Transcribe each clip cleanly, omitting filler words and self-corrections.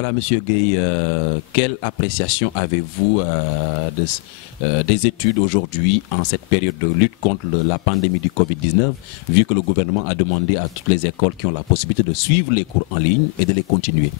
Voilà, Monsieur Gueye, quelle appréciation avez-vous des études aujourd'hui en cette période de lutte contre la pandémie du Covid-19, vu que le gouvernement a demandé à toutes les écoles qui ont la possibilité de suivre les cours en ligne et de les continuer?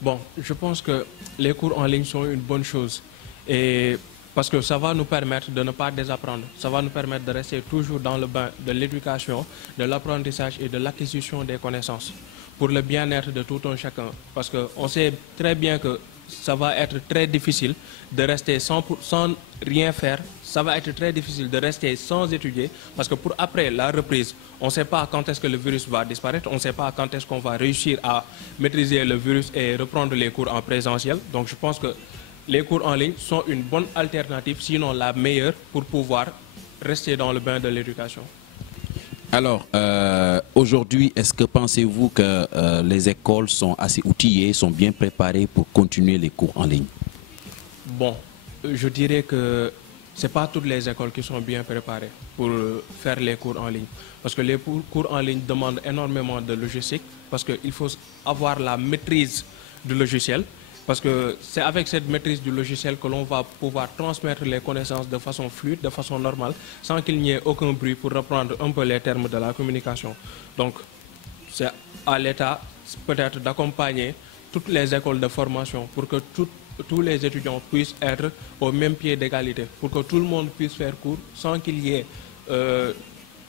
Bon, je pense que les cours en ligne sont une bonne chose. Et parce que ça va nous permettre de ne pas désapprendre. Ça va nous permettre de rester toujours dans le bain de l'éducation, de l'apprentissage et de l'acquisition des connaissances pour le bien-être de tout un chacun. Parce qu'on sait très bien que ça va être très difficile de rester sans rien faire. Ça va être très difficile de rester sans étudier parce que pour après la reprise, on ne sait pas quand est-ce que le virus va disparaître, on ne sait pas quand est-ce qu'on va réussir à maîtriser le virus et reprendre les cours en présentiel. Donc je pense que les cours en ligne sont une bonne alternative, sinon la meilleure, pour pouvoir rester dans le bain de l'éducation. Alors, aujourd'hui, est-ce que pensez-vous que les écoles sont assez outillées, sont bien préparées pour continuer les cours en ligne? Bon, je dirais que ce n'est pas toutes les écoles qui sont bien préparées pour faire les cours en ligne. Parce que les cours en ligne demandent énormément de logistique, parce qu'il faut avoir la maîtrise du logiciel. Parce que c'est avec cette maîtrise du logiciel que l'on va pouvoir transmettre les connaissances de façon fluide, de façon normale, sans qu'il n'y ait aucun bruit pour reprendre un peu les termes de la communication. Donc, c'est à l'État peut-être d'accompagner toutes les écoles de formation pour que tous les étudiants puissent être au même pied d'égalité, pour que tout le monde puisse faire cours sans qu'il y ait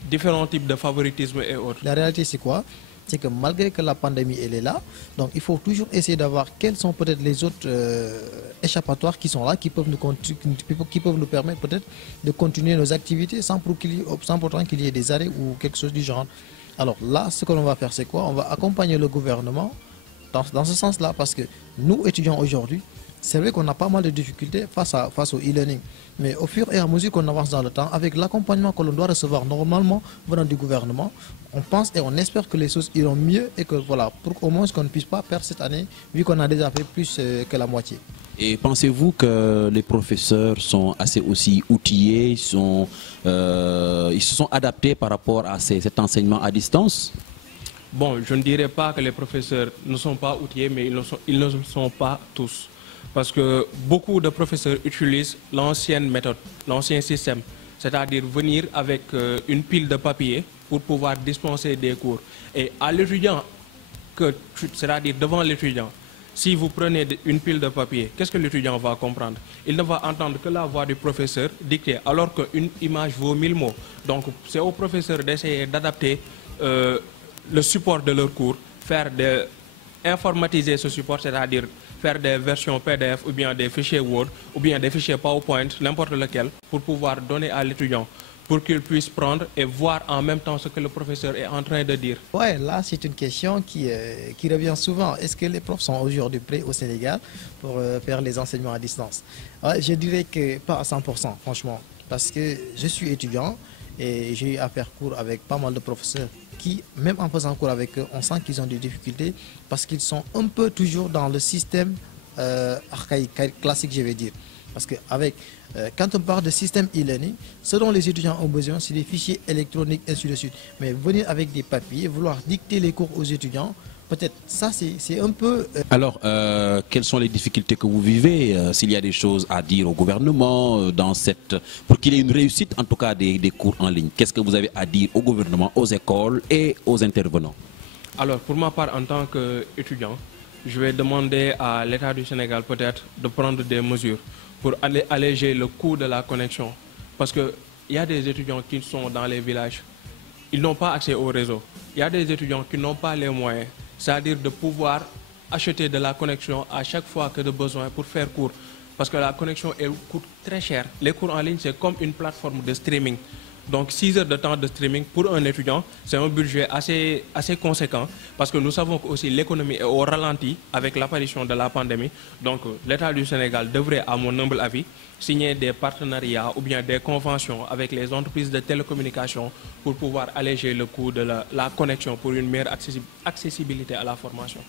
différents types de favoritisme et autres. La réalité, c'est quoi? C'est que malgré que la pandémie elle est là, donc il faut toujours essayer d'avoir quels sont peut-être les autres échappatoires qui sont là, qui peuvent nous permettre peut-être de continuer nos activités sans pourtant qu'il y ait des arrêts ou quelque chose du genre. Alors là, ce que l'on va faire, c'est quoi? On va accompagner le gouvernement dans ce sens-là, parce que nous, étudiants aujourd'hui, c'est vrai qu'on a pas mal de difficultés face au e-learning. Mais au fur et à mesure qu'on avance dans le temps, avec l'accompagnement que l'on doit recevoir normalement venant du gouvernement, on pense et on espère que les choses iront mieux et que voilà, pour au moins qu'on ne puisse pas perdre cette année, vu qu'on a déjà fait plus que la moitié. Et pensez-vous que les professeurs sont assez aussi outillés, ils se sont adaptés par rapport à cet enseignement à distance? Bon, je ne dirais pas que les professeurs ne sont pas outillés, mais ils ne sont pas tous. Parce que beaucoup de professeurs utilisent l'ancienne méthode, l'ancien système, c'est-à-dire venir avec une pile de papier pour pouvoir dispenser des cours. Et à l'étudiant, c'est-à-dire devant l'étudiant, si vous prenez une pile de papier, qu'est-ce que l'étudiant va comprendre? Il ne va entendre que la voix du professeur dictée, alors qu'une image vaut 1000 mots. Donc c'est au professeur d'essayer d'adapter le support de leur cours, informatiser ce support, c'est-à-dire faire des versions PDF ou bien des fichiers Word ou bien des fichiers PowerPoint, n'importe lequel, pour pouvoir donner à l'étudiant, pour qu'il puisse prendre et voir en même temps ce que le professeur est en train de dire. Ouais, là c'est une question qui revient souvent. Est-ce que les profs sont aujourd'hui prêts au Sénégal pour faire les enseignements à distance? Ouais, je dirais que pas à 100%, franchement, parce que je suis étudiant et j'ai eu à faire cours avec pas mal de professeurs qui, même en faisant cours avec eux, on sent qu'ils ont des difficultés parce qu'ils sont un peu toujours dans le système archaïque, classique, je vais dire. Parce que quand on parle de système e-learning, ce dont les étudiants ont besoin, c'est des fichiers électroniques, ainsi de suite. Mais venir avec des papiers, vouloir dicter les cours aux étudiants, peut-être ça c'est un peu... Alors, quelles sont les difficultés que vous vivez, s'il y a des choses à dire au gouvernement pour qu'il y ait une réussite en tout cas des cours en ligne? Qu'est-ce que vous avez à dire au gouvernement, aux écoles et aux intervenants? Alors, pour ma part, en tant qu'étudiant, je vais demander à l'État du Sénégal peut-être de prendre des mesures pour alléger le coût de la connexion. Parce qu'il y a des étudiants qui sont dans les villages, ils n'ont pas accès au réseau. Il y a des étudiants qui n'ont pas les moyens, c'est-à-dire de pouvoir acheter de la connexion à chaque fois que de besoin pour faire cours. Parce que la connexion, elle coûte très cher. Les cours en ligne, c'est comme une plateforme de streaming. Donc 6 heures de temps de streaming pour un étudiant, c'est un budget assez conséquent parce que nous savons que aussi l'économie est au ralenti avec l'apparition de la pandémie. Donc l'État du Sénégal devrait, à mon humble avis, signer des partenariats ou bien des conventions avec les entreprises de télécommunications pour pouvoir alléger le coût de la connexion pour une meilleure accessibilité à la formation.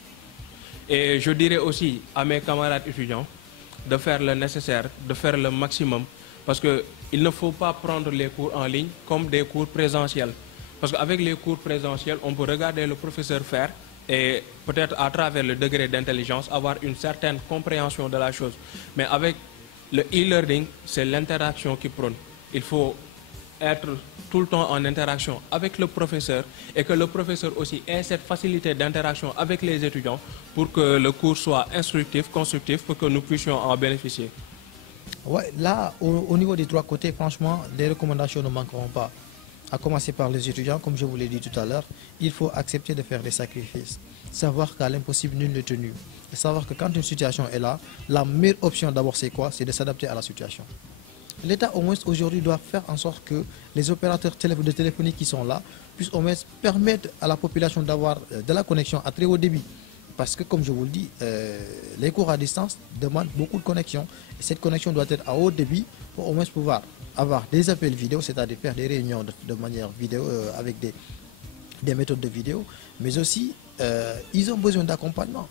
Et je dirais aussi à mes camarades étudiants de faire le nécessaire, de faire le maximum. Parce qu'il ne faut pas prendre les cours en ligne comme des cours présentiels. Parce qu'avec les cours présentiels, on peut regarder le professeur faire et peut-être à travers le degré d'intelligence, avoir une certaine compréhension de la chose. Mais avec le e-learning, c'est l'interaction qui prône. Il faut être tout le temps en interaction avec le professeur et que le professeur aussi ait cette facilité d'interaction avec les étudiants pour que le cours soit instructif, constructif, pour que nous puissions en bénéficier. Ouais, là, au niveau des trois côtés, franchement, les recommandations ne manqueront pas. À commencer par les étudiants, comme je vous l'ai dit tout à l'heure, il faut accepter de faire des sacrifices. Savoir qu'à l'impossible, nul n'est tenu. Et savoir que quand une situation est là, la meilleure option d'abord c'est quoi? C'est de s'adapter à la situation. L'État au moins aujourd'hui doit faire en sorte que les opérateurs de téléphonie qui sont là puissent au moins permettre à la population d'avoir de la connexion à très haut débit. Parce que comme je vous le dis, les cours à distance demandent beaucoup de connexion. Et cette connexion doit être à haut débit pour au moins pouvoir avoir des appels vidéo, c'est-à-dire faire des réunions de manière vidéo avec des méthodes de vidéo. Mais aussi, ils ont besoin d'accompagnement.